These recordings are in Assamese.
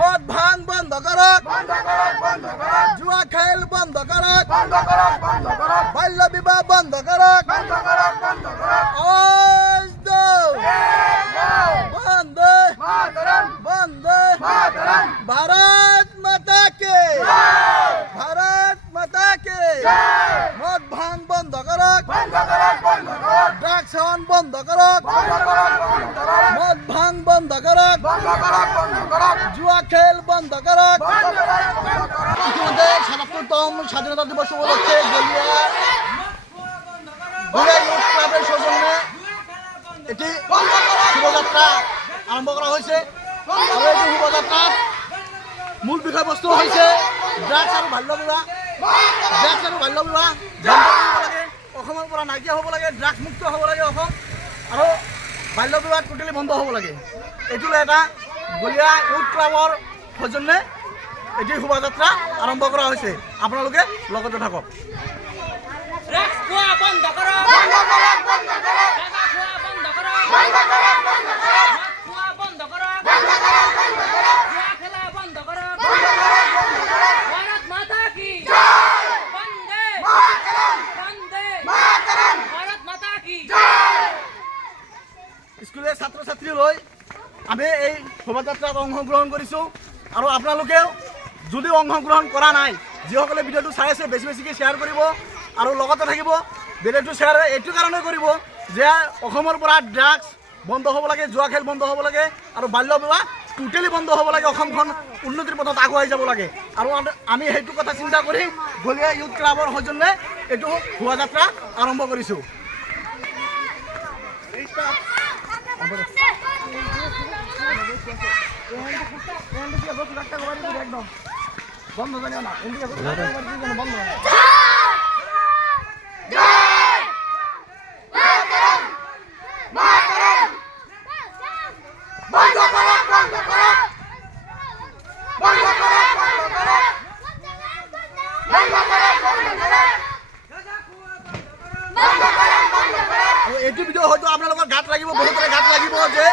মদ ভাং বন্ধ করক, জুয়া খেল বন্ধ করক, বাল্য বিবাহ বন্ধ করক, আওয়াজ দাও বন্দে বন্দে ভারত মাতা কে, ভারত মাতা কে। মদ ভাং বন্ধ করক, ড্রাগস সেবন বন্ধ করক, মদ ভাং বন্ধ করক, জুয়া খেল বন্ধ করক। ইতিমধ্যে ৭৭তম স্বাধীনতা দিবস উপলক্ষে গলিয়া ইউথ ক্লাবের সৌজন্যে এটি শোভাযাত্রা আরম্ভ করা হয়েছে। আর এই শোভাযাত্রার মূল বিষয়বস্তু হয়েছে ড্রাগস আৰু বাল্য বিবাহ। ড্ৰাগছ আৰু বাল্য বিবাহ বন্ধ কৰিব লাগে, অসমৰ পৰা নাইকিয়া হ'ব লাগে, ড্ৰাগছ মুক্ত হ'ব লাগে অসম, আৰু বাল্য বিবাহ টোটেলি বন্ধ হ'ব লাগে। এইটো এটা গলিয়া ইউথ ক্লাবৰ সৌজন্যে এটি শোভাযাত্ৰা আৰম্ভ কৰা হৈছে। আপোনালোকে লগতে থাকক। স্কুলেৰ ছাত্ৰ ছাত্ৰী লৈ আমি এই শোভাযাত্ৰাত অংশগ্ৰহণ কৰিছোঁ। আৰু আপোনালোকেও যদি অংশগ্ৰহণ কৰা নাই, যিসকলে ভিডিঅ'টো চাই আছে বেছি বেছিকৈ শ্বেয়াৰ কৰিব আৰু লগতে থাকিব। ভিডিঅ'টো শ্বেয়াৰ এইটো কাৰণে কৰিব যে অসমৰ পৰা ড্ৰাগছ বন্ধ হ'ব লাগে, জুৱা খেল বন্ধ হ'ব লাগে, আৰু বাল্য বিবাহ টোটেলি বন্ধ হ'ব লাগে। অসমখন উন্নতিৰ পথত আগুৱাই যাব লাগে। আৰু আমি সেইটো কথা চিন্তা কৰি গলিয়া ইউথ ক্লাবৰ সৌজন্যে এইটো শোভাযাত্ৰা আৰম্ভ কৰিছোঁ। একদম বন্ধ জানিও না, বন্ধ এইটো ভিডিঅ' হয়তো আপোনালোকৰ গাত লাগিব, বহুতৰে গাত লাগিব যে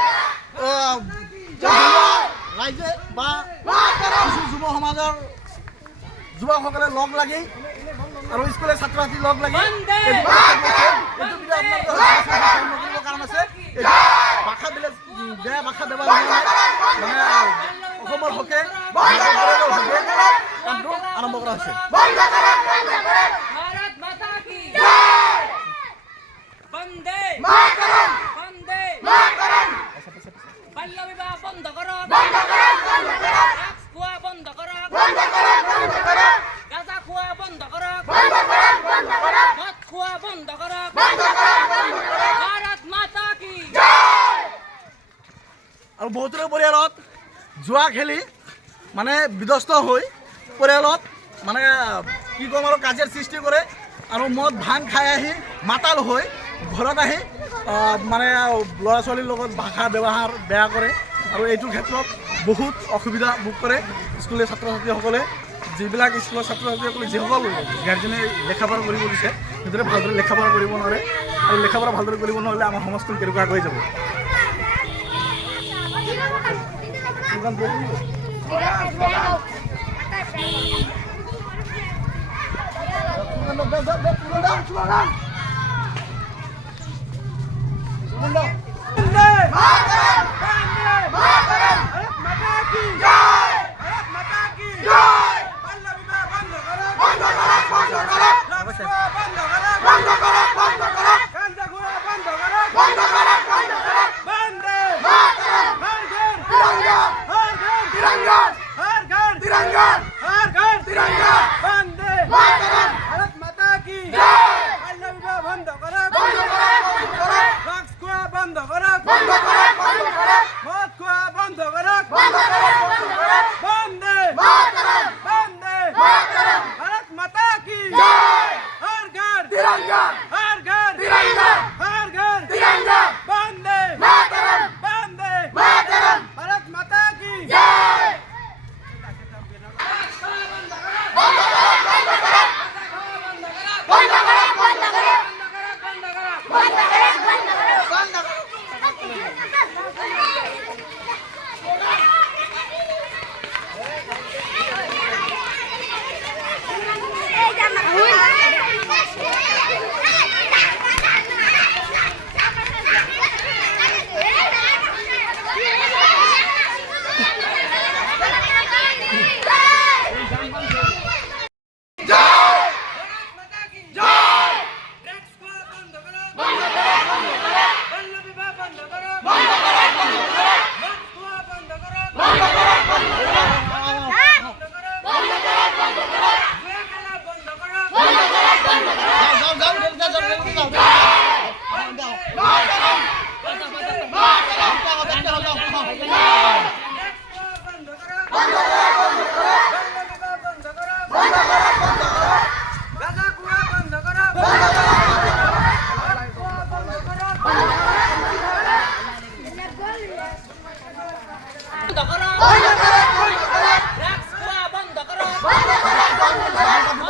ৰাইজে বা কিছু যুৱ সমাজৰ যুৱকসকলে লগ লাগি আৰু স্কুলৰ ছাত্ৰ ছাত্ৰী লগ লাগি এইটো ভিডিঅ' আপোনালোকৰ কাৰণ আছে। ভাষাবিলাক বেয়া ভাষা ব্যৱহাৰ মানে অসমৰ হকে কামটো আৰম্ভ কৰা হৈছে। বাল্য বিবাহ বন্ধ করক, ড্রাগস খোয়া বন্ধ করক, গাঁজা খোয়া বন্ধ করক, মদ খোয়া বন্ধ করক, ভারত মাতা কি। আৰু বহুতৰে পৰিয়ালত জুৱা খেলি মানে বিধ্বস্ত হৈ পৰিয়ালত মানে কি ক'ম আৰু কাজিয়াৰ সৃষ্টি কৰে, আৰু মদ ভাং খাই আহি মাতাল হৈ ঘৰত আহি মানে ল'ৰা ছোৱালীৰ লগত ভাষা ব্যৱহাৰ বেয়া কৰে। আৰু এইটোৰ ক্ষেত্ৰত বহুত অসুবিধা ভোগ কৰে স্কুলীয়া ছাত্ৰ ছাত্ৰীসকলে। যিবিলাক স্কুলৰ ছাত্ৰ ছাত্ৰীসকলে যিসকল গাৰ্জেনে লেখা পঢ়া কৰিব দিছে সেইদৰে ভালদৰে লেখা পঢ়া কৰিব নোৱাৰে, আৰু লেখা পঢ়া ভালদৰে কৰিব নোৱাৰিলে আমাৰ সমাজখন কেনেকুৱা হৈ যাব।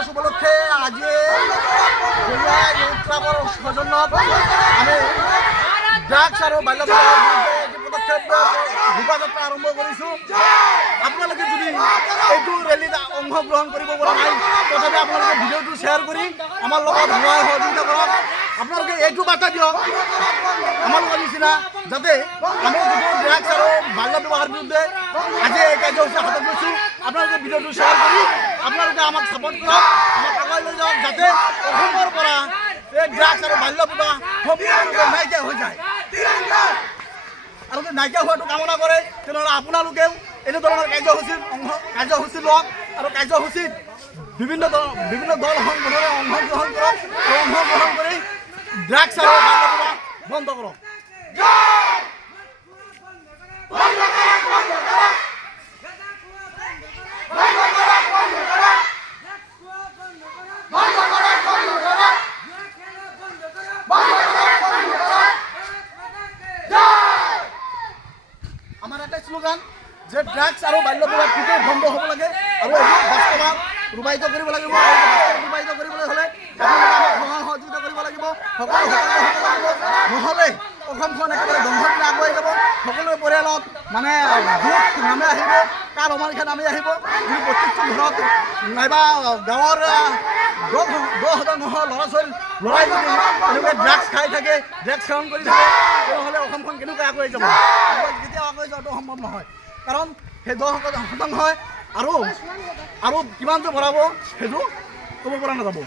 উপলক্ষে আজি সৌজন্যত আমি ড্ৰাগছ আৰু বাল্য পদক্ষেপ শোভাযাত্ৰা আৰম্ভ কৰিছোঁ। আপোনালোকে যদি এইটো ৰেলীত অংশগ্ৰহণ কৰিব পৰা নাই তথাপি আপোনালোকে ভিডিঅ'টো শ্বেয়াৰ কৰি আমাৰ লগত সহায় সহযোগিতা কৰক। আপোনালোকে এইটো বাৰ্তা দিয়ক আমালোকৰ নিচিনা যাতে আমি যিটো ড্ৰাগছ আৰু বাল্য ব্যৱহাৰ বিৰুদ্ধে আজি এই কাৰ্যসূচী হাতত লৈছোঁ। আপোনালোকে ভিডিঅ'টো শ্বেয়াৰ কৰি আপোনালোকে আমাক ছাপোৰ্ট কৰক, আমাক আগুৱাই লৈ যাওক যাতে অসমৰ পৰা এই ড্ৰাগছ আৰু বাল্য বিবাহ সম্পূৰ্ণৰূপে নাইকিয়া হৈ যায়। আৰু যদি নাইকিয়া হোৱাটো কামনা কৰে তেনেহ'লে আপোনালোকেও এনেধৰণৰ কাৰ্যসূচী লওক আৰু কাৰ্যসূচীত বিভিন্ন দল সংগঠনে অংশগ্ৰহণ কৰক আৰু অংশগ্ৰহণ কৰি ড্ৰাগছ আৰু বাল্য বিবাহ বন্ধ কৰক। আমাৰ এটা শ্লোগান যে ড্ৰাগছ আৰু বাল্য বিবাহ কেতিয়াও বন্ধ হ'ব লাগে আৰু এইটো বাস্তৱত ৰূপায়িত কৰিব লাগিব। ৰূপায়িত কৰিবলৈ হ'লে আপোনালোকে আমাক সহায় সহযোগিতা কৰিব লাগিব, সকলো নহ'লে অসমখন একেবাৰে ধ্বংসৰ পিনে আগুৱাই যাব। সকলোৰে পৰিয়ালত মানে দুখ নামে আহিব, কাৰ অমানিশা নামি আহিব। যদি প্ৰত্যেকটো ঘৰত নাইবা গাঁৱৰ 10% ল'ৰা ছোৱালী ল'ৰাই যদি এনেকৈ ড্ৰাগছ খাই থাকে, ড্ৰাগছ সেৱন কৰি থাকে তেনেহ'লে অসমখন কেনেকৈ আগুৱাই যাব? কেতিয়াও আগুৱাই যোৱাটো সম্ভৱ নহয়, কাৰণ সেই 10% হয় আৰু কিমান যে ভৰাব সেইটো ক'ব পৰা নাযাব।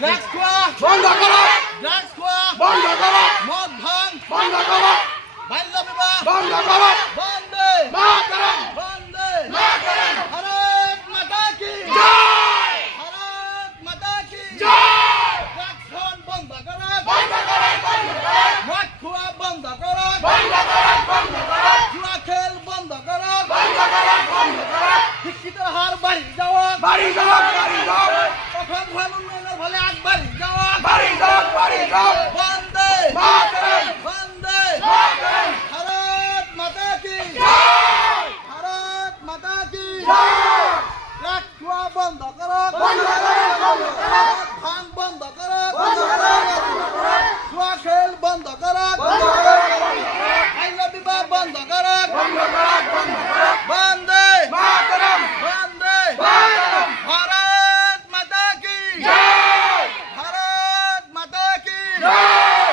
ড্ৰাগছ খোৱা বন্ধ কৰক, ড্ৰাগছ খোৱা বন্ধ কৰক, মদ ভাং বন্ধ কৰক, বাল্য বিবাহ বন্ধ কৰক, বন্দে মাতৰম, বন্দে মাতৰম, ভাৰত মাতা কি জয়, ভাৰত মাতা কি জয়। ড্ৰাগছখন বন্ধ কৰক, বন্ধ কৰক, বন্ধ কৰক, মদ খোৱা বন্ধ কৰক, বন্ধ কৰক, বন্ধ কৰক, জুৱা খেল বন্ধ কৰক, বন্ধ কৰক, বন্ধ কৰক, শিক্ষিতৰ হাৰ বাঢ়ি যাওক, বাঢ়ি যাওক, বাঢ়ি যাওক, অসমখন উন্নয়নৰ ফালে আগবাঢ়ি যাওক, বাঢ়ি যাওক, বাঢ়ি যাওক, বন্দে মাতৰম, বন্দে মাতৰম, ভাৰত মাতা কি জয়, ভাৰত মাতা কি জয়। ড্ৰাগছ খোৱা বন্ধ কৰক, বন্ধ কৰক, বন্ধ কৰক, ভাং বন্ধ কৰক, বন্ধ কৰক, বন্ধ কৰক, জুৱা খেল বন্ধ কৰক, বন্ধ কৰক, বন্ধ কৰক, বাল্য বিবাহ বন্ধ কৰক, বন্ধ কৰক, বন্ধ কৰক, বন্দে মাতৰম, বন্দে মাতৰম, ভাৰত মাতা কি জয়, ভাৰত মাতা কি জয়।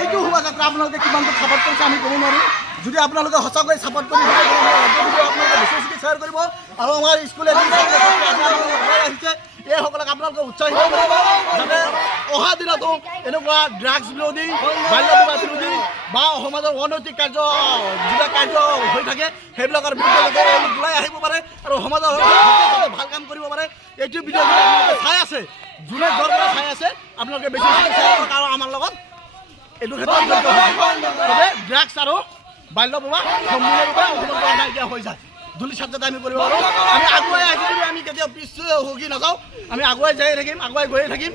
এইটো শোভাযাত্ৰা আপোনালোকে কিমানটো ছাপোৰ্ট কৰিছে আমি ক'ব নোৱাৰিম। যদি আপোনালোকে সঁচাকৈ ছাপোৰ্ট কৰি আপোনালোকে বেছি বেছিকৈ শ্বেয়াৰ কৰিব আৰু আমাৰ স্কুলে আহিছে এইসকলক আপোনালোকে উৎসাহিত কৰিব যাতে অহা দিনতো এনেকুৱা ড্ৰাগছ বিৰোধী, বাল্য বিবাহ বিৰোধী বা সমাজৰ অনৈতিক যিবিলাক কাৰ্য হৈ থাকে সেইবিলাকৰ বিৰুদ্ধে যাতে ওলাই আহিব পাৰে আৰু সমাজৰ ভাল কাম কৰিব পাৰে। এইটো ভিডিঅ' আপোনালোকে চাই আছে, যোনে য'ৰ পৰা চাই আছে আপোনালোকে বেছি শ্বেয়াৰ কৰক আৰু আমাৰ লগত এইটো ক্ষেত্ৰত জড়িত যাতে ড্ৰাগছ আৰু বাল্য বিবাহ সম্পূৰ্ণৰূপে অসমৰ পৰা নাইকিয়া হৈ যায়। ধূলি চাপ যাতে আমি কৰিব পাৰোঁ। আমি আগুৱাই আহি যদি আমি কেতিয়াও পিছ হুকি নাযাওঁ, আমি আগুৱাই যাই থাকিম, আগুৱাই গৈয়ে থাকিম।